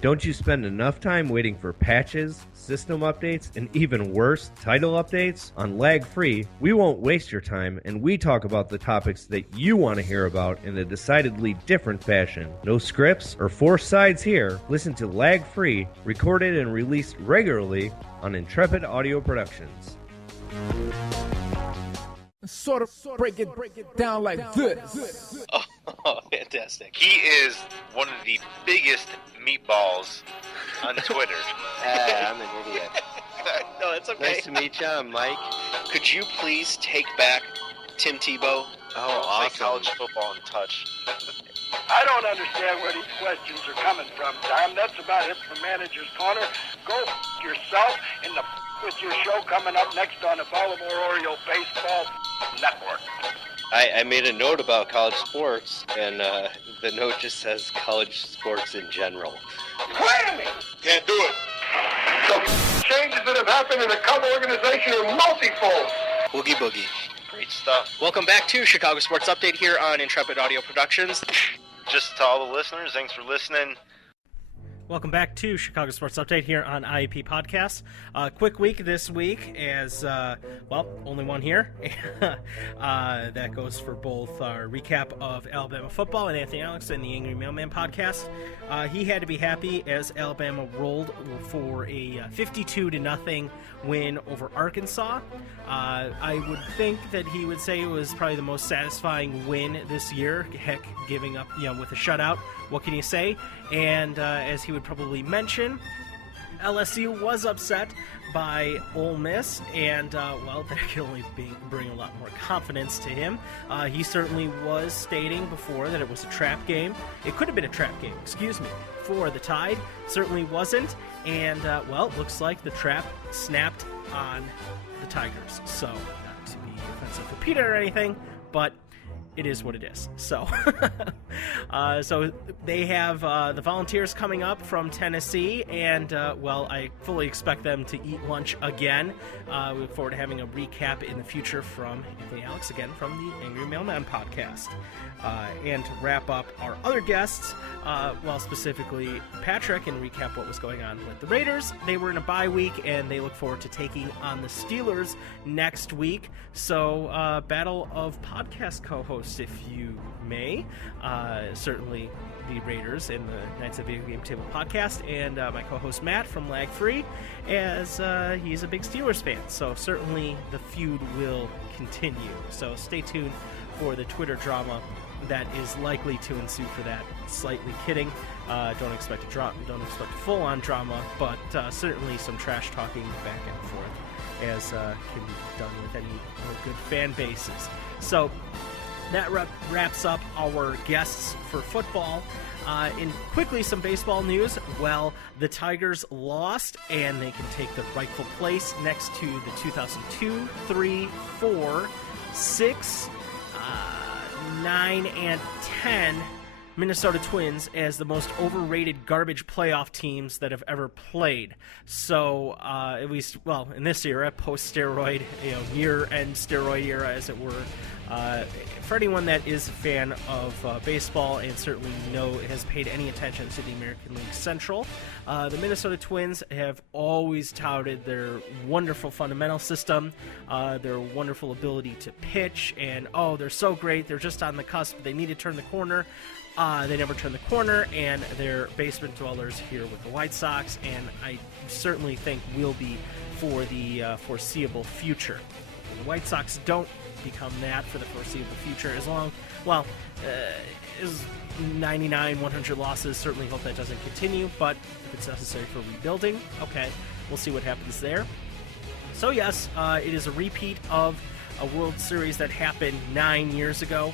Don't you spend enough time waiting for patches, system updates, and even worse, title updates? On Lag Free, we won't waste your time, and we talk about the topics that you want to hear about in a decidedly different fashion. No scripts or forced sides here. Listen to Lag Free, recorded and released regularly on Intrepid Audio Productions. Sort of break it down like this. Oh, fantastic. He is one of the biggest meatballs on Twitter. I'm an idiot. No, that's okay. Nice to meet you. I'm Mike. Could you please take back Tim Tebow? Oh, awesome. College football in touch. I don't understand where these questions are coming from, Tom. That's about it for Manager's Corner. Go yourself and with your show coming up next on the Baltimore Oriole Baseball Network. I made a note about college sports, and the note just says college sports in general. Whammy! Can't do it. The changes that have happened in the Cub organization are multifold. Boogie boogie. Great stuff. Welcome back to Chicago Sports Update here on Intrepid Audio Productions. Just to all the listeners, thanks for listening. Welcome back to Chicago Sports Update here on IEP Podcast. Quick week this week as, only one here. That goes for both our recap of Alabama football and Anthony Alex and the Angry Mailman podcast. He had to be happy as Alabama rolled for a 52-0 win over Arkansas. I would think that he would say it was probably the most satisfying win this year. Heck, giving up, with a shutout. What can you say? And as he would probably mention, LSU was upset by Ole Miss, and, that can only bring a lot more confidence to him. He certainly was stating before that it was a trap game. It could have been a trap game, for the Tide. Certainly wasn't, and, looks like the trap snapped on the Tigers. So, not to be offensive to Peter or anything, but it is what it is. So, so they have the Volunteers coming up from Tennessee, and I fully expect them to eat lunch again. We look forward to having a recap in the future from Anthony Alex again from the Angry Mailman podcast. And to wrap up our other guests, specifically Patrick, and recap what was going on with the Raiders. They were in a bye week, and they look forward to taking on the Steelers next week. So, battle of podcast co-hosts, if you may. Certainly the Raiders in the Nights of Video Game Table podcast, and my co-host Matt from Lag Free, as he's a big Steelers fan. So certainly the feud will continue. So stay tuned for the Twitter drama that is likely to ensue for that. Slightly kidding. Don't expect full-on drama, but certainly some trash talking back and forth, as can be done with any good fan bases. So that wraps up our guests for football. In quickly, some baseball news. Well, the Tigers lost, and they can take the rightful place next to the 2002, 3, 4, 6, 9, and 10 Minnesota Twins as the most overrated garbage playoff teams that have ever played. So, at least, in this era, post-steroid, year-end steroid era, as it were, for anyone that is a fan of baseball and certainly has paid any attention to the American League Central, the Minnesota Twins have always touted their wonderful fundamental system, their wonderful ability to pitch, and, they're so great, they're just on the cusp, they need to turn the corner. They never turn the corner, and they're basement dwellers here with the White Sox, and I certainly think will be for the foreseeable future. The White Sox don't become that for the foreseeable future as long, is 99, 100 losses. Certainly hope that doesn't continue, but if it's necessary for rebuilding, okay, we'll see what happens there. So yes, it is a repeat of a World Series that happened 9 years ago,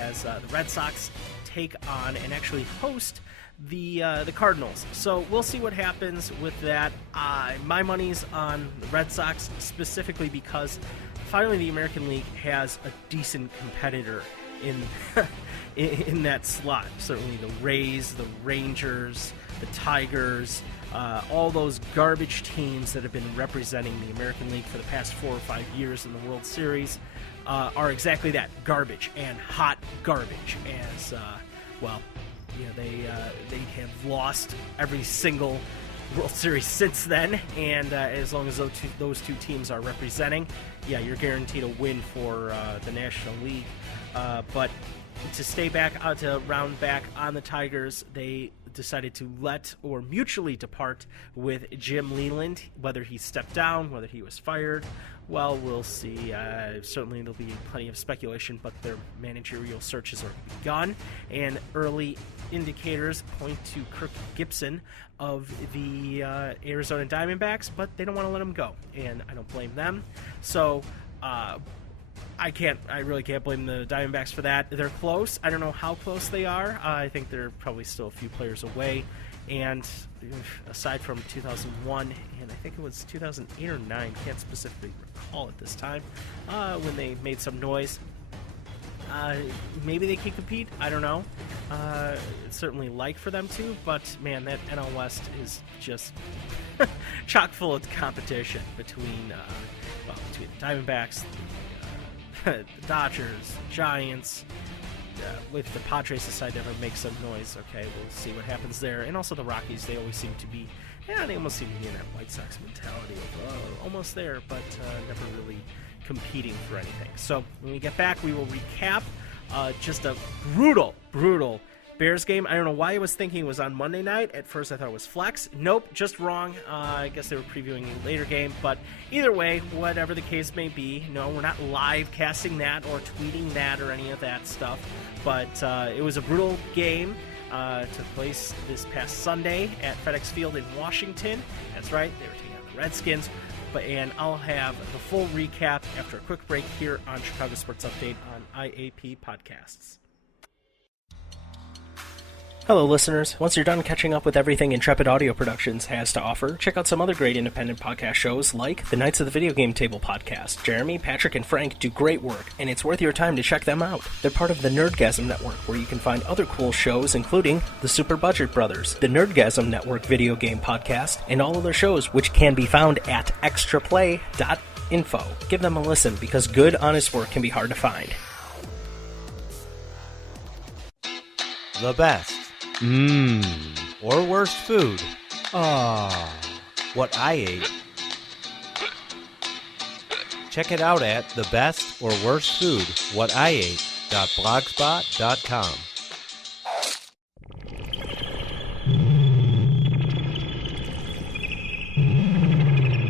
as the Red Sox take on and actually host the Cardinals. So we'll see what happens with that. My money's on the Red Sox, specifically because finally the American League has a decent competitor in that slot. Certainly the Rays, the Rangers, the Tigers, all those garbage teams that have been representing the American League for the past 4 or 5 years in the World Series are exactly that, garbage, and hot garbage, as they have lost every single World Series since then, and as long as those two teams are representing, you're guaranteed a win for the National League. But to stay back, to round back on the Tigers, they decided to let or mutually depart with Jim Leland. Whether he stepped down, whether he was fired, well, we'll see. Certainly there'll be plenty of speculation, but their managerial searches are begun, and early indicators point to Kirk Gibson of the Arizona Diamondbacks, but they don't want to let him go, and I don't blame them. So I really can't blame the Diamondbacks for that. They're close. I don't know how close they are. I think they're probably still a few players away. And aside from 2001, and I think it was 2008 or 9, can't specifically recall at this time, when they made some noise. Maybe they can compete. I don't know. It's certainly like for them to, but man, that NL West is just chock full of competition between the Diamondbacks, the Dodgers, Giants. If the Padres decide to ever make some noise, okay, we'll see what happens there. And also the Rockies, they always seem to be, they almost seem to be in that White Sox mentality of almost there, but never really competing for anything. So when we get back, we will recap just a brutal Bears game. I don't know why I was thinking it was on Monday night. At first I thought it was flex. Nope, just wrong. I guess they were previewing a later game. But either way, whatever the case may be, no, we're not live casting that or tweeting that or any of that stuff. But it was a brutal game. Took place this past Sunday at FedEx Field in Washington. That's right, they were taking on the Redskins. And I'll have the full recap after a quick break here on Chicago Sports Update on IAP Podcasts. Hello, listeners. Once you're done catching up with everything Intrepid Audio Productions has to offer, check out some other great independent podcast shows like the Knights of the Video Game Table podcast. Jeremy, Patrick, and Frank do great work, and it's worth your time to check them out. They're part of the Nerdgasm Network, where you can find other cool shows, including the Super Budget Brothers, the Nerdgasm Network video game podcast, and all other shows, which can be found at extraplay.info. Give them a listen, because good, honest work can be hard to find. The best. Or worst food. What I ate. Check it out at the best or worst food, what I ate.blogspot.com.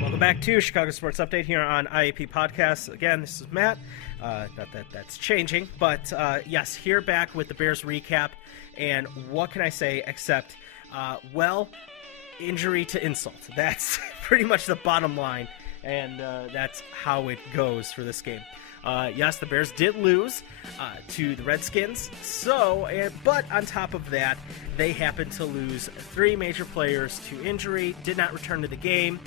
Welcome back to Chicago Sports Update here on IAP Podcasts. Again, this is Matt. Not that that's changing, but yes, here back with the Bears recap. And what can I say except, injury to insult. That's pretty much the bottom line, and that's how it goes for this game. Yes, the Bears did lose to the Redskins, but on top of that, they happened to lose 3 major players to injury, did not return to the game,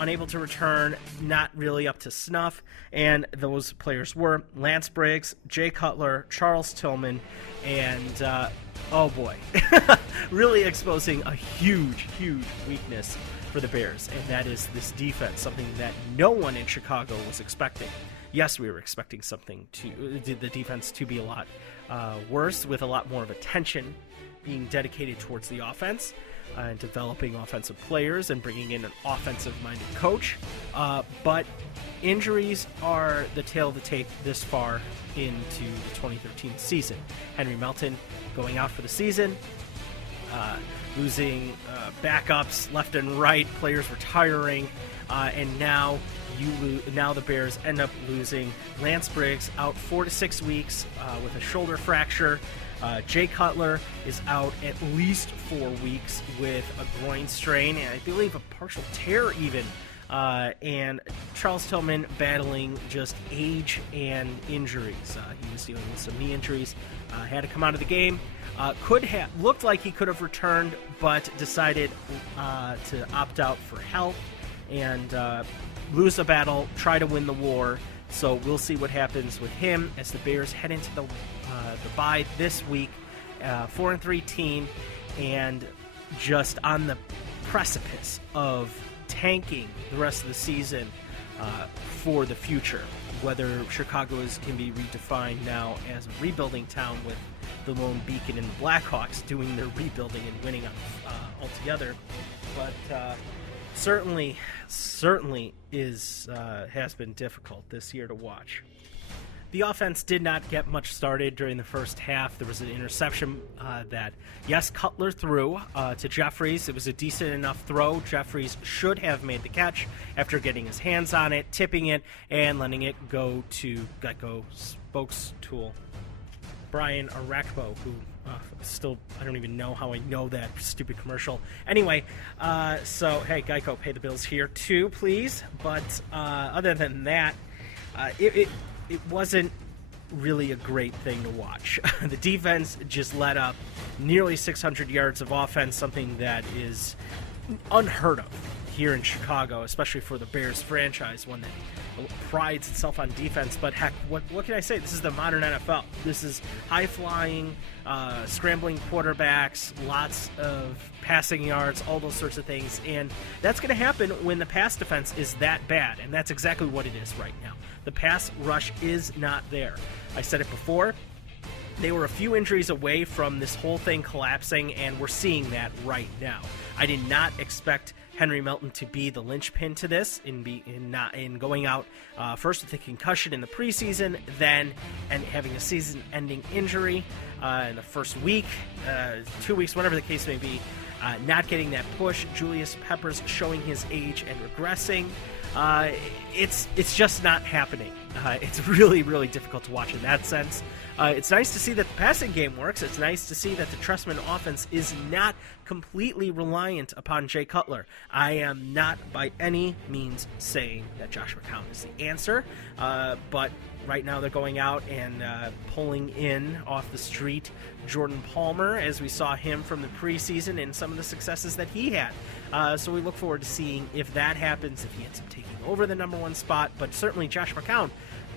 unable to return, not really up to snuff, and those players were Lance Briggs, Jay Cutler, Charles Tillman, and oh boy, really exposing a huge weakness for the Bears, and that is this defense, something that no one in Chicago was expecting. Yes, we were expecting the defense to be a lot worse, with a lot more of attention being dedicated towards the offense and developing offensive players and bringing in an offensive-minded coach. But injuries are the tale of the tape this far into the 2013 season. Henry Melton going out for the season, losing backups left and right, players retiring, and now the Bears end up losing Lance Briggs out 4 to 6 weeks with a shoulder fracture. Jay Cutler is out at least 4 weeks with a groin strain, and I believe a partial tear even. And Charles Tillman battling just age and injuries. He was dealing with some knee injuries, had to come out of the game. Looked like he could have returned, but decided to opt out for health and lose the battle, try to win the war. So we'll see what happens with him as the Bears head into the bye this week, 4-3 team, and just on the precipice of tanking the rest of the season for the future. Whether Chicago can be redefined now as a rebuilding town with the lone beacon in the Blackhawks doing their rebuilding and winning altogether. But certainly has been difficult this year to watch. The offense did not get much started during the first half. There was an interception that, yes, Cutler threw to Jeffries. It was a decent enough throw. Jeffries should have made the catch after getting his hands on it, tipping it, and letting it go to Geico spokesman Brian Arakpo, who still, I don't even know how I know that stupid commercial. Anyway, so, hey, Geico, pay the bills here too, please. But other than that, it wasn't really a great thing to watch. The defense just let up nearly 600 yards of offense, something that is unheard of here in Chicago, especially for the Bears franchise, one that prides itself on defense. But heck, what can I say? This is the modern NFL. This is high-flying, scrambling quarterbacks, lots of passing yards, all those sorts of things. And that's going to happen when the pass defense is that bad, and that's exactly what it is right now. The pass rush is not there. I said it before. They were a few injuries away from this whole thing collapsing, and we're seeing that right now. I did not expect Henry Melton to be the linchpin to this in going out first with a concussion in the preseason, then and having a season-ending injury in the first week, 2 weeks, whatever the case may be, not getting that push. Julius Peppers showing his age and regressing. It's just not happening. It's really, really difficult to watch in that sense. It's nice to see that the passing game works. It's nice to see that the Trestman offense is not completely reliant upon Jay Cutler. I am not by any means saying that Josh McCown is the answer, but right now they're going out and pulling in off the street Jordan Palmer, as we saw him from the preseason and some of the successes that he had. So we look forward to seeing if that happens, if he ends up taking over the number one spot. But certainly Josh McCown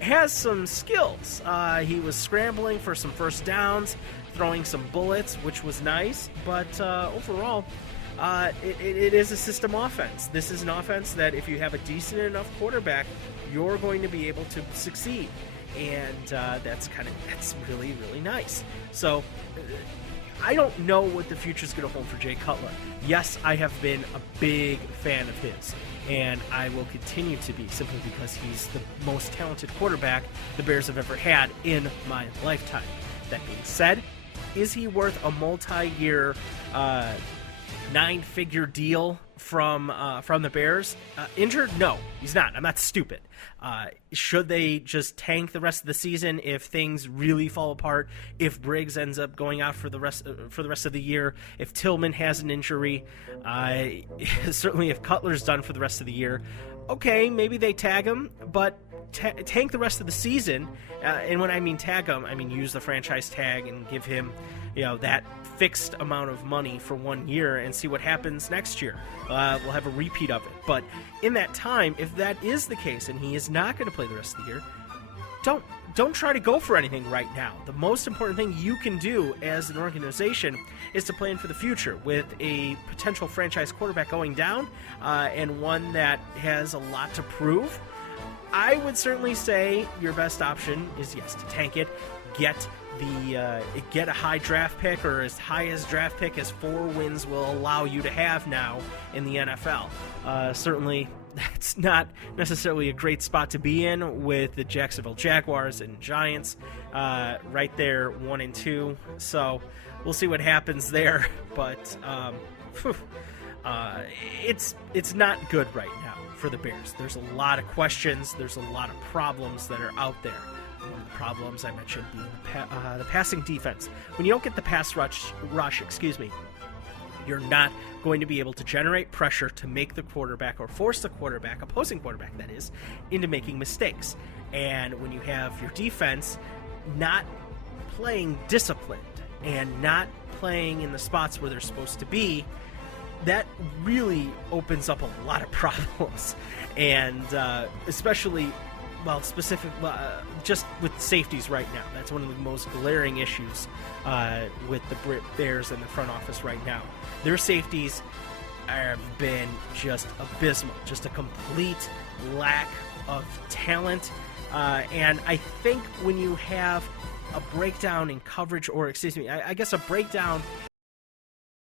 has some skills. He was scrambling for some first downs, throwing some bullets, which was nice. But overall, it is a system offense. This is an offense that if you have a decent enough quarterback, you're going to be able to succeed. And that's really, really nice. So I don't know what the future is going to hold for Jay Cutler. Yes, I have been a big fan of his, and I will continue to be, simply because he's the most talented quarterback the Bears have ever had in my lifetime. That being said, is he worth a multi-year, 9-figure deal from the Bears? Injured? No, he's not. I'm not stupid. Should they just tank the rest of the season if things really fall apart? If Briggs ends up going out for the rest of the year? If Tillman has an injury? Certainly, if Cutler's done for the rest of the year, okay, maybe they tag him, but tank the rest of the season. And when I mean tag him, I mean use the franchise tag and give him, that fixed amount of money for 1 year and see what happens next year. We'll have a repeat of it. But in that time, if that is the case and he is not going to play the rest of the year, don't try to go for anything right now. The most important thing you can do as an organization is to plan for the future with a potential franchise quarterback going down and one that has a lot to prove. I would certainly say your best option is, yes, to tank it, get a high draft pick, or as high as draft pick as 4 wins will allow you to have now in the NFL. Certainly, that's not necessarily a great spot to be in with the Jacksonville Jaguars and Giants right there, 1 and 2. So we'll see what happens there. But it's not good right now for the Bears. There's a lot of questions. There's a lot of problems that are out there. One of the problems I mentioned being the passing defense. When you don't get the pass rush, you're not going to be able to generate pressure to make the quarterback, or force the quarterback, opposing quarterback that is, into making mistakes. And when you have your defense not playing disciplined and not playing in the spots where they're supposed to be, that really opens up a lot of problems. And especially, just with safeties right now. That's one of the most glaring issues with the Bears and the front office right now. Their safeties have been just abysmal, just a complete lack of talent. And I think when you have a breakdown in coverage, or excuse me, I guess a breakdown